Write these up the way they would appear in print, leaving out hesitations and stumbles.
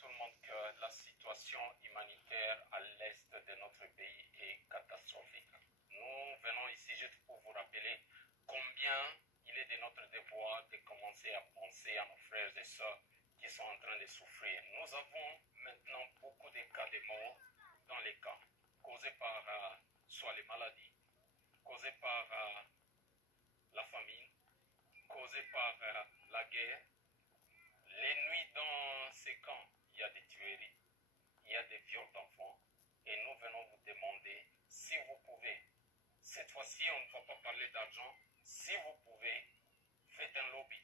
tout le monde que la situation humanitaire à l'est de notre pays est catastrophique. Nous venons ici juste pour vous rappeler combien il est de notre devoir de commencer à penser à nos frères et sœurs qui sont en train de souffrir. Nous avons maintenant beaucoup de cas de mort dans les cas causés par soit les maladies, causés par la famine, causés par la guerre. Les nuits dans ces camps, il y a des tueries, il y a des viols d'enfants. Et nous venons vous demander si vous pouvez. Cette fois-ci, on ne va pas parler d'argent. Si vous pouvez, faites un lobby.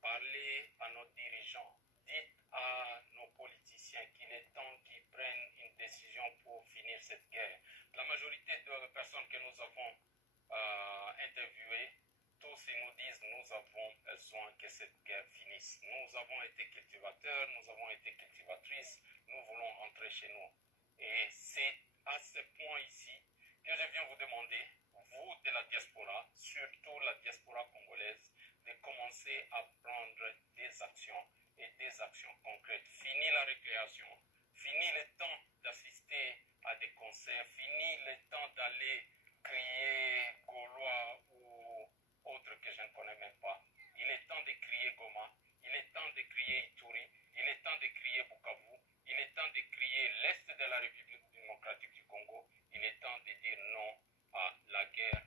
Parlez à nos dirigeants. Dites à nos politiciens qu'il est temps qu'ils prennent une décision pour finir cette guerre. La majorité de personnes que nous avons interviewées, tous ils nous disent nous avons besoin que cette guerre finisse. Nous avons été cultivateurs, nous avons été cultivatrices, nous voulons rentrer chez nous. Et c'est à ce point ici que je viens vous demander, vous de la diaspora, surtout la diaspora congolaise, de commencer à prendre des actions et des actions concrètes. Fini la récréation, fini le temps d'assister à des concerts, fini le temps d'aller crier Gaulois ou autre que je ne connais même pas. Il est temps de crier Goma, il est temps de crier Ituri, il est temps de crier Bukavu, il est temps de crier l'Est de la République démocratique du Congo, il est temps de dire non à la guerre.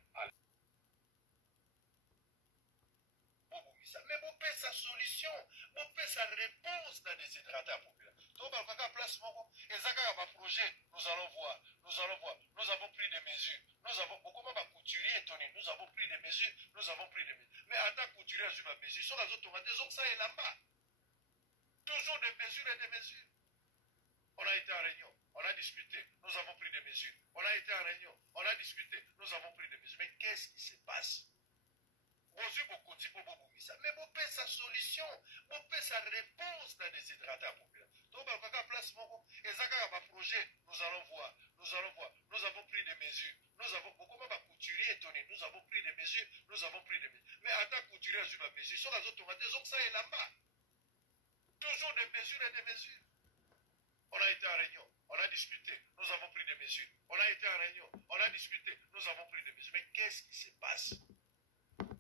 Mais vous faites sa solution, vous faites sa réponse dans les hydratés à la population. Donc, et projet, nous allons voir, nous avons pris des mesures, nous avons, comment va couturier étonné, nous avons pris des mesures, Mais en tant que couturier, sur la mesure, sur les autres, des autres, ça est là-bas. Toujours des mesures et des mesures. On a été en réunion, on a discuté, nous avons pris des mesures. On a été en réunion, on a discuté, nous avons pris des mesures. Mais qu'est-ce qui se passe? Mais vous faites sa solution, vous faites sa réponse dans les hydratés à la population. Donc, et ça, projet, nous allons voir, nous avons pris des mesures, nous avons, comment va couturier étonné, nous avons pris des mesures, Mais en tant que couturier, sur la mesure, sur les autres, des autres, ça est là-bas. Toujours des mesures et des mesures. On a été en réunion, on a discuté, nous avons pris des mesures. On a été en réunion, on a discuté, nous avons pris des mesures. Mais qu'est-ce qui se passe?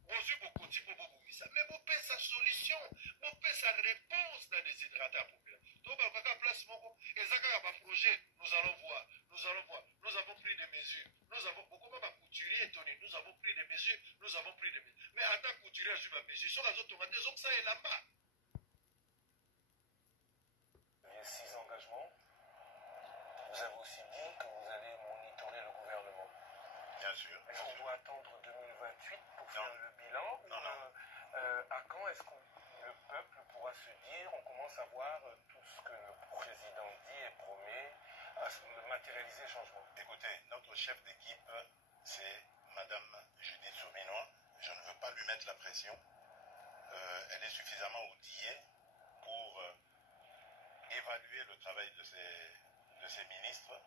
Mais vous faites sa solution, vous faites sa réponse dans les hydratés à la population. Donc, et ça, projet, nous allons voir, nous avons pris des mesures. Nous avons, comment va couturier étonné, nous avons pris des mesures, Mais en tant que couturier, sur la mesure, sur les autres, des autres, ça est là-bas. Il y a 6 engagements. Vous avez aussi dit que vous allez monitorer le gouvernement. Bien sûr. Est-ce qu'on doit attendre 2028 pour faire le bilan? Non. À quand est-ce que le peuple pourra se dire, on commence à voir tout ce que le président dit et promet, à matérialiser le changement? Écoutez, notre chef d'équipe, c'est Madame Judith Souminois. Je ne veux pas lui mettre la pression. Elle est suffisamment outillée pour évaluer le travail de ses ministres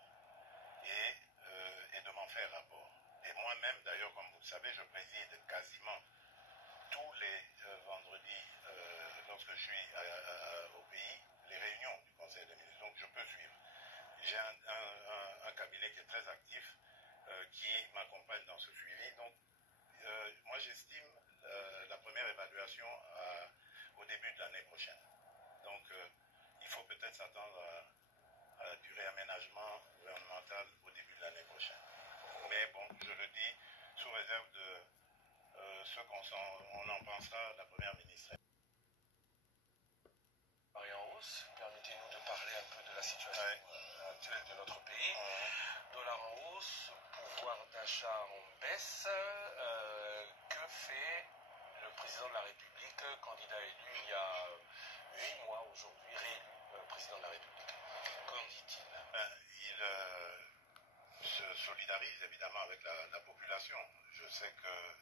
et de m'en faire rapport. Et moi-même, d'ailleurs, comme vous le savez, je préside quasiment tous les vendredis, lorsque je suis au pays, les réunions du Conseil des ministres. Donc, je peux suivre. J'ai un cabinet qui est très actif, qui m'accompagne dans ce suivi. Donc, moi, j'estime la première évaluation au début de l'année prochaine. Donc, il faut peut-être s'attendre à la durée aménagement gouvernemental au début de l'année prochaine. Mais bon, je le dis, sous réserve de ce qu'on en pensera, la première ministre. En hausse, permettez-nous de parler un peu de la situation actuelle de notre pays. Dollar en hausse, pouvoir d'achat en baisse. Que fait le président de la République, candidat élu il y a 8 mois aujourd'hui, réélu président de la République? Qu'en dit-il? Il se solidarise évidemment avec la population. Je sais que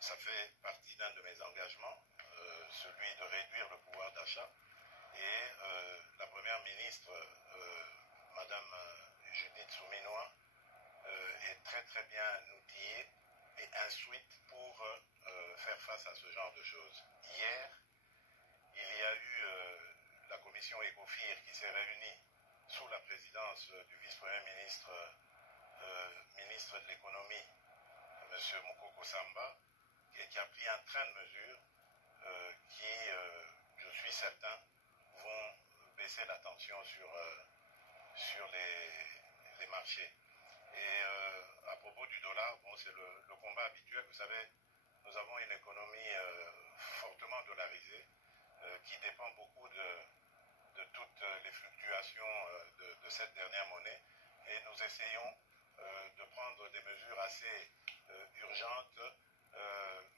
ça fait partie d'un de mes engagements, celui de réduire le pouvoir d'achat. Et la première ministre, Madame Judith Souminois, est très très bien outillée et instruite pour faire face à ce genre de choses. Hier, il y a eu la commission ECOFIN COFIR qui s'est réuni sous la présidence du vice-premier ministre, ministre de l'économie, M. Mokoko Samba, et qui a pris un train de mesures qui, je suis certain, vont baisser la tension sur les marchés. Et à propos du dollar, bon, c'est le combat habituel. Vous savez, nous avons une économie fortement dollarisée qui dépend beaucoup de toutes les fluctuations de cette dernière monnaie. Et nous essayons de prendre des mesures assez urgentes,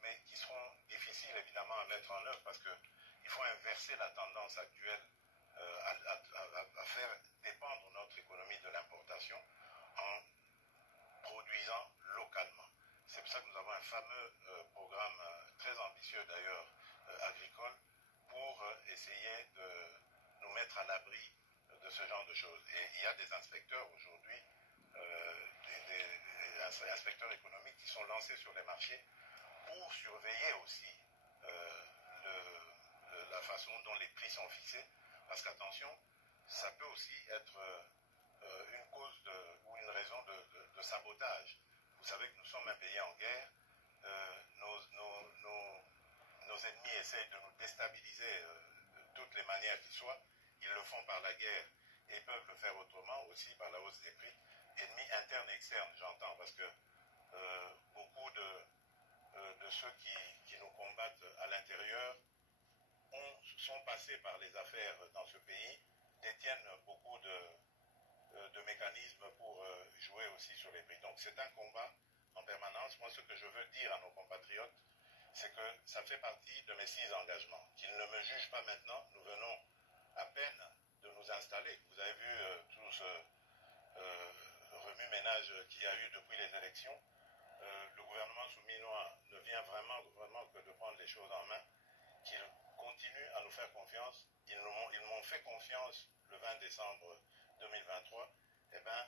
mais qui seront difficiles évidemment à mettre en œuvre parce qu'il faut inverser la tendance actuelle à faire dépendre notre économie de l'importation en produisant localement. C'est pour ça que nous avons un fameux programme très ambitieux d'ailleurs agricole pour essayer de nous mettre à l'abri de ce genre de choses. Et il y a des inspecteurs aujourd'hui, des inspecteurs économiques qui sont lancés sur les marchés pour surveiller aussi la façon dont les prix sont fixés. Parce qu'attention, ça peut aussi être une cause ou une raison de sabotage. Vous savez que nous sommes un pays en guerre. Nos ennemis essayent de nous déstabiliser de toutes les manières qu'ils soient. Ils le font par la guerre et peuvent le faire autrement aussi par la hausse des prix. Ennemis internes et externes, j'entends, parce que beaucoup de ceux qui nous combattent à l'intérieur sont passés par les affaires dans ce pays, détiennent beaucoup de mécanismes pour jouer aussi sur les prix. Donc c'est un combat en permanence. Moi, ce que je veux dire à nos compatriotes, c'est que ça fait partie de mes 6 engagements. Qu'ils ne me jugent pas maintenant. Nous venons à peine de nous installer. Vous avez vu tout ce remue-ménage qu'il y a eu depuis les élections. Le gouvernement souminois ne vient vraiment que de prendre les choses en main. Qu'il continue à nous faire confiance. Ils m'ont fait confiance le 20 décembre 2023. Eh bien,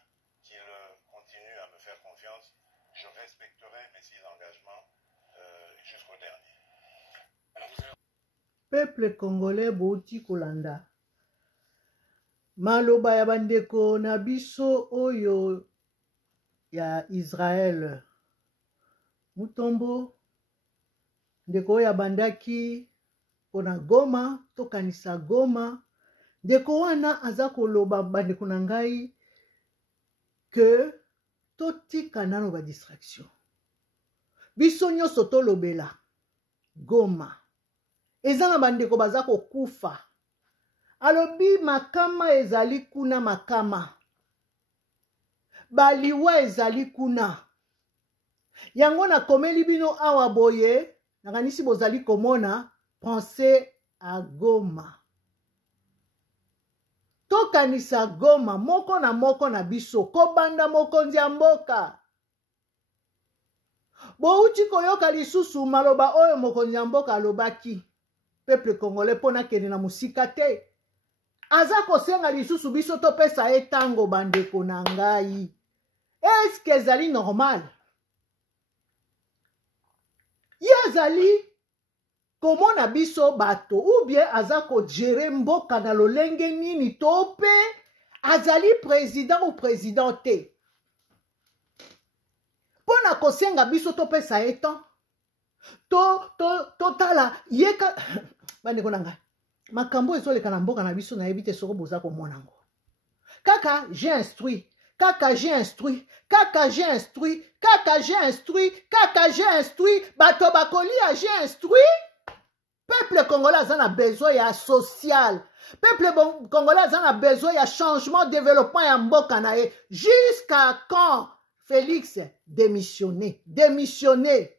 qu'ils continuent à me faire confiance. Je respecterai mes 6 engagements jusqu'au dernier. Peuple congolais bouti kolanda. Maloba ya bandeko na biso oyo ya Israël. Mutombo ndeko ya bandaki pona Goma, tokanisa Goma. Ndeko wana aza koloba bandeko na ngai que totika nano ba distraction. Biso nyonso tolobela Goma. Eza na bandeko baza kokufa. Alobi makama ezali kuna makama. Baliwa ezali kuna. Yango na komeli bino awa boye, nakanisi bozali komona, pensez à Goma. Tokanisa Goma, moko na biso, kobanda mokonzi ya mboka. Bouti koyoka lisusu maloba oyo mokonzi ya mboka alobaki. Peuple congolais pona kende na musika te. Aza kosenga lisusu biso topesa etango bandeko na ngai. Est-ce que ezali normal? Yazali komona biso bato ou bien aza ko gérer mboka na lolenge nini tope azali président ou présidente. Pona kosenga biso topesa etan. Tala yeka bandeko na ngai. Makambo ezoleka na mboka na biso na ebite soko boza komona ngo. Kaka j'ai instruit. Kaka j'ai instruit. Kaka j'ai instruit. Kaka j'ai instruit. Kaka j'ai instruit. Bato bakolia j'ai instruit. Peuple congolais a besoin ya social. Peuple congolais a besoin ya changement, développement ya mboka na ye. Jusqu'à quand Félix démissionner? Démissionner.